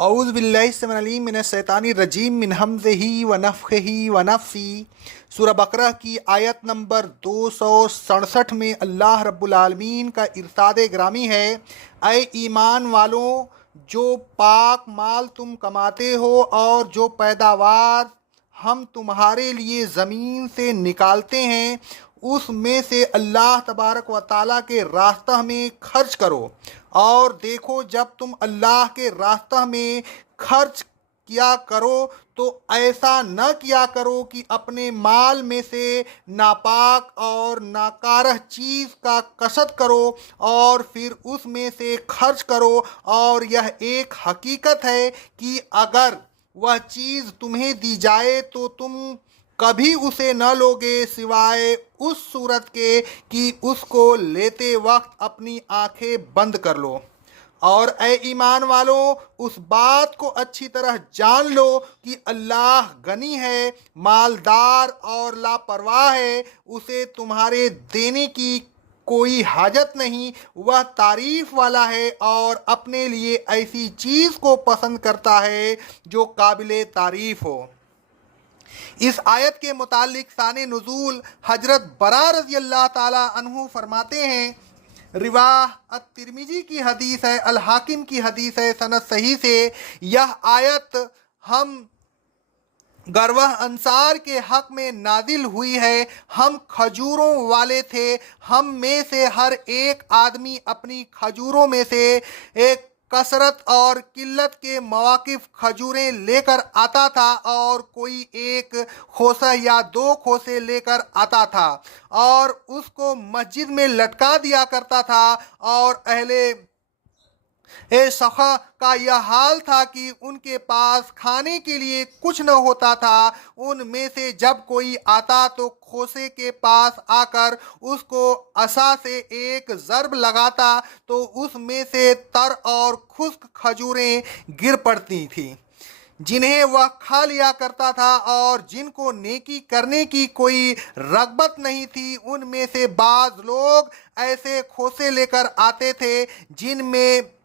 औज़ु बिल्लाहि स्समीउल अलीम मिनश शैतानिर रजीम मिन हमज़िही व नफ़्ख़िही व नफ़्सी। सूरह बकरा की आयत नंबर 267 में अल्लाह रब्बुल आलमीन का इरशाद ग्रामी है, ऐ ईमान वालों, जो पाक माल तुम कमाते हो और जो पैदावार हम तुम्हारे लिए ज़मीन से निकालते हैं, उसमें से अल्लाह तबारक व ताला के रास्ता में खर्च करो। और देखो, जब तुम अल्लाह के रास्ता में खर्च किया करो तो ऐसा न किया करो कि अपने माल में से नापाक और नाकारह चीज़ का कसद करो और फिर उसमें से खर्च करो। और यह एक हकीकत है कि अगर वह चीज़ तुम्हें दी जाए तो तुम कभी उसे न लोगे सिवाय उस सूरत के कि उसको लेते वक्त अपनी आंखें बंद कर लो। और ए ईमान वालों, उस बात को अच्छी तरह जान लो कि अल्लाह गनी है, मालदार और लापरवाह है। उसे तुम्हारे देने की कोई हाजत नहीं। वह तारीफ वाला है और अपने लिए ऐसी चीज़ को पसंद करता है जो काबिले तारीफ हो। इस आयत के मुतालिक शान नुज़ूल हजरत बरा रज़ी अल्लाह ताला अन्हु फरमाते हैं, रिवाह अत-तिरमिजी की हदीस है, अल हाकिम की हदीस है, सनद सही से, यह आयत हम गरवह अंसार के हक में नाजिल हुई है। हम खजूरों वाले थे, हम में से हर एक आदमी अपनी खजूरों में से एक कसरत और किल्लत के मवाकिफ खजूरें लेकर आता था और कोई एक खोसा या दो खोसे लेकर आता था और उसको मस्जिद में लटका दिया करता था। और अहले सखा का यह हाल था कि उनके पास खाने के लिए कुछ न होता था। उनमें से जब कोई आता तो खोसे के पास आकर उसको असा से एक ज़र्ब लगाता तो उसमें से तर और खुश्क खजूरें गिर पड़ती थीं, जिन्हें वह खा लिया करता था। और जिनको नेकी करने की कोई रगबत नहीं थी, उनमें से बाज़ लोग ऐसे खोसे लेकर आते थे जिनमें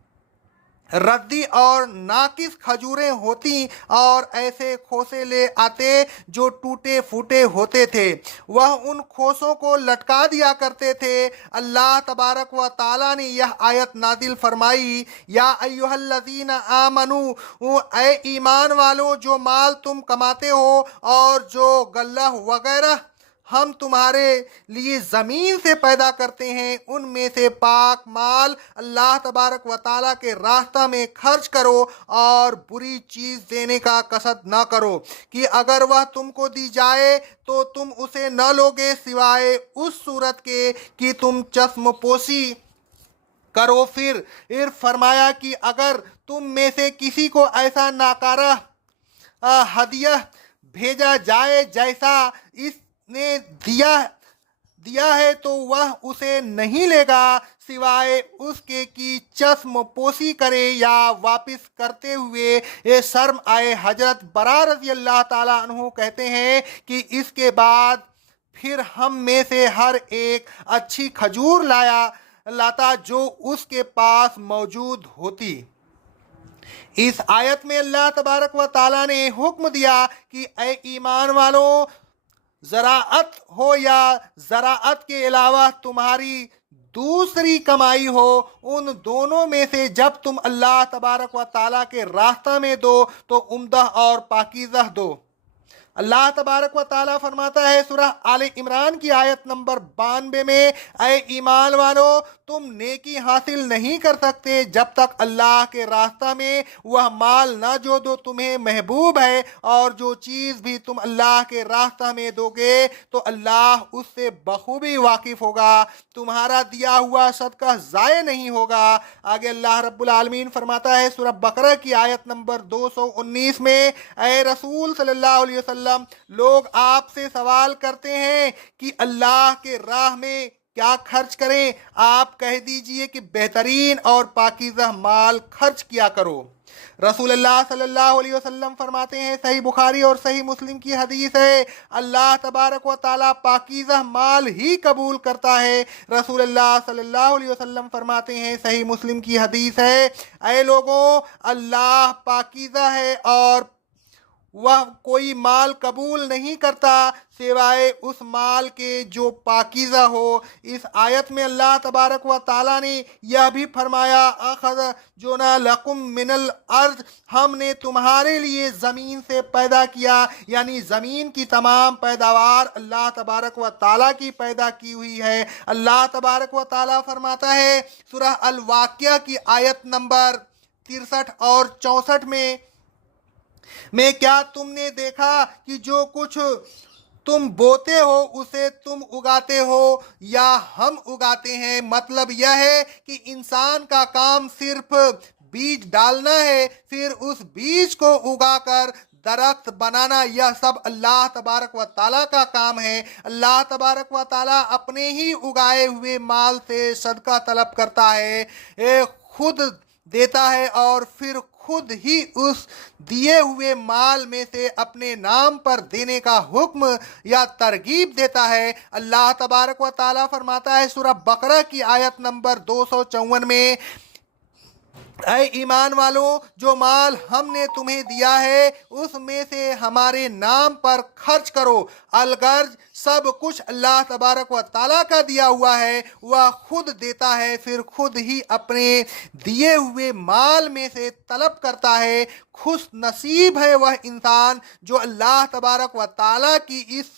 रद्दी और नाकिस खजूरें होती और ऐसे खोसे ले आते जो टूटे फूटे होते थे। वह उन खोसों को लटका दिया करते थे। अल्लाह तबारक व ताला ने यह आयत नादिल फरमाई, या अय्युहल्लज़ीना आमनू, ऐ ईमान वालों, जो माल तुम कमाते हो और जो गल्ला वगैरह हम तुम्हारे लिए ज़मीन से पैदा करते हैं, उनमें से पाक माल अल्लाह तबारक व ताला के रास्ता में खर्च करो और बुरी चीज़ देने का कसद न करो कि अगर वह तुमको दी जाए तो तुम उसे न लोगे सिवाय उस सूरत के कि तुम चश्मपोशी करो। फिर फरमाया कि अगर तुम में से किसी को ऐसा नाकारा हदिया भेजा जाए जैसा इसने दिया है तो वह उसे नहीं लेगा सिवाय उसके कि चश्म पोशी करे या वापस करते हुए ये शर्म आए। हजरत बरा रज़ी अल्लाह ताला अन्हु कहते हैं कि इसके बाद फिर हम में से हर एक अच्छी खजूर लाता जो उसके पास मौजूद होती। इस आयत में अल्लाह तबारक व ताला ने हुक्म दिया कि ऐ ईमान वालों, ज़राअत हो या ज़राअत के अलावा तुम्हारी दूसरी कमाई हो, उन दोनों में से जब तुम अल्लाह तबारक व ताला के रास्ता में दो तो उम्दा और पाकीज़ा दो। अल्लाह तबारक व ताला फरमाता है सूरह आले इमरान की आयत नंबर 92 में, ऐ ईमान वालों, तुम नेकी हासिल नहीं कर सकते जब तक अल्लाह के रास्ता में वह माल ना जो दो तुम्हें महबूब है। और जो चीज़ भी तुम अल्लाह के रास्ता में दोगे तो अल्लाह उससे बखूबी वाकिफ़ होगा, तुम्हारा दिया हुआ सदका ज़ाय नहीं होगा। आगे अल्लाह रब्बुल आलमीन फरमाता है सूरह बकरा की आयत नंबर 219 में, ऐ रसूल सल्लल्लाहु अलैहि वसल्लम, लोग आपसे सवाल करते हैं कि अल्लाह के राह में क्या खर्च करें। आप कह दीजिए कि बेहतरीन और पाकीज़ा माल खर्च किया करो। रसूलुल्लाह सल्लल्लाहु अलैहि वसल्लम फरमाते हैं, सही बुखारी और सही मुस्लिम की हदीस है, अल्लाह तबारक व ताला पाकीज़ा माल ही कबूल करता है। रसूलुल्लाह सल्लल्लाहु अलैहि वसल्लम फरमाते हैं, सही मुस्लिम की हदीस है, ऐ लोगों, अल्लाह पाकीज़ा है और वह कोई माल कबूल नहीं करता सिवाय उस माल के जो पाकीज़ा हो। इस आयत में अल्लाह तबारक व ताला ने यह भी फरमाया, अखज़ जो ना लकुम मिनल अर्ज़, हमने तुम्हारे लिए ज़मीन से पैदा किया, यानी ज़मीन की तमाम पैदावार अल्लाह तबारक व ताला की पैदा की हुई है। अल्लाह तबारक व ताला फरमाता है सूरह अल वाक़िया की आयत नंबर 63 और 64 में क्या तुमने देखा कि जो कुछ तुम बोते हो उसे तुम उगाते हो या हम उगाते हैं। मतलब यह है कि इंसान का काम सिर्फ बीज डालना है, फिर उस बीज को उगाकर दरख्त बनाना, यह सब अल्लाह तबारक व ताला का काम है। अल्लाह तबारक व ताला अपने ही उगाए हुए माल से सदका तलब करता है, खुद देता है और फिर खुद ही उस दिए हुए माल में से अपने नाम पर देने का हुक्म या तरगीब देता है। अल्लाह तबारक व ताला फरमाता है सूरह बकरा की आयत नंबर 254 में, ऐ ईमान वालों, जो माल हमने तुम्हें दिया है उसमें से हमारे नाम पर खर्च करो। अलगर्ज सब कुछ अल्लाह तबारक व ताला का दिया हुआ है, वह खुद देता है, फिर खुद ही अपने दिए हुए माल में से तलब करता है। खुश नसीब है वह इंसान जो अल्लाह तबारक व ताला की इस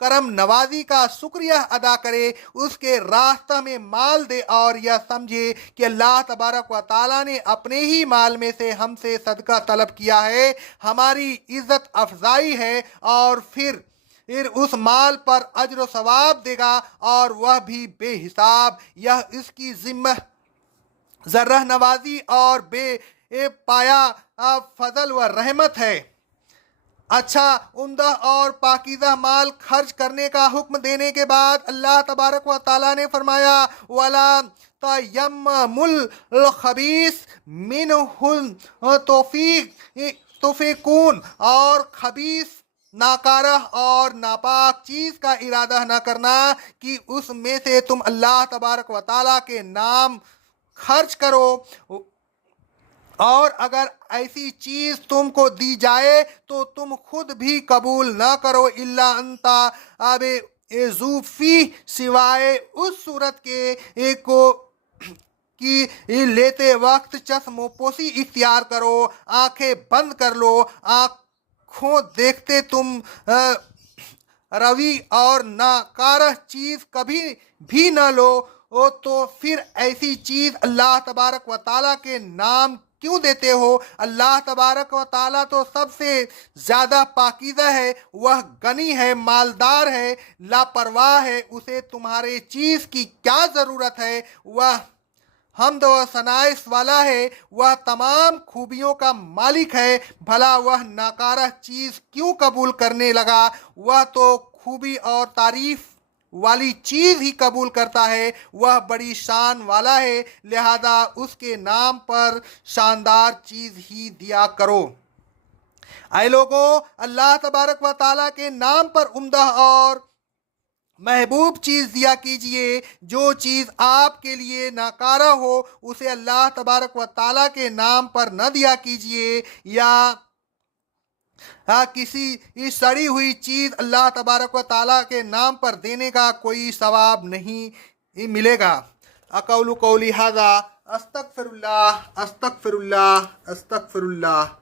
करम नवाजी का शुक्रिया अदा करे, उसके रास्ता में माल दे और यह समझे कि अल्लाह तबारक व ताला ने अपने ही माल में से हमसे सदका तलब किया है, हमारी इज्जत अफजाई है, और फिर उस माल पर अज्र व सवाब देगा और वह भी बेहिसाब। यह इसकी जिम्मा जर्रह नवाजी और पाया फजल व रहमत है। अच्छा, उम्दा और पाकीज़ा माल खर्च करने का हुक्म देने के बाद अल्लाह तबारक व ताला ने फरमाया, वला तयम्मुल खबीस मिनहुल तौफीकून, और खबीस नाकारा और नापाक चीज़ का इरादा न करना कि उसमें से तुम अल्लाह तबारक व ताला के नाम खर्च करो, और अगर ऐसी चीज़ तुमको दी जाए तो तुम खुद भी कबूल ना करो, इल्ला अंता आबे एजूफी, सिवाय उस सूरत के को कि लेते वक्त चश्मोपोशी इख्तियार करो, आंखें बंद कर लो, आँखों देखते तुम रवि और नाकारह चीज़ कभी भी न लो, तो फिर ऐसी चीज़ अल्लाह तबारक व ताला के नाम क्यों देते हो। अल्लाह तबारक व ताला तो सबसे ज़्यादा पाकीज़ा है, वह गनी है, मालदार है, लापरवाह है, उसे तुम्हारे चीज़ की क्या ज़रूरत है। वह हम्द व सनाइस वाला है, वह तमाम खूबियों का मालिक है, भला वह नाकारा चीज़ क्यों कबूल करने लगा। वह तो खूबी और तारीफ़ वाली चीज़ ही कबूल करता है, वह बड़ी शान वाला है, लिहाजा उसके नाम पर शानदार चीज़ ही दिया करो। ऐ लोगों, अल्लाह तबारक व ताला के नाम पर उम्दा और महबूब चीज़ दिया कीजिए। जो चीज़ आपके लिए नाकारा हो उसे अल्लाह तबारक व ताला के नाम पर न दिया कीजिए, या किसी सड़ी हुई चीज़ अल्लाह तबारक व ताला के नाम पर देने का कोई सवाब नहीं मिलेगा। अक़ौलु क़ौली हाज़ा, अस्तग़फ़िरुल्लाह अस्तग़फ़िरुल्लाह अस्तग़फ़िरुल्लाह।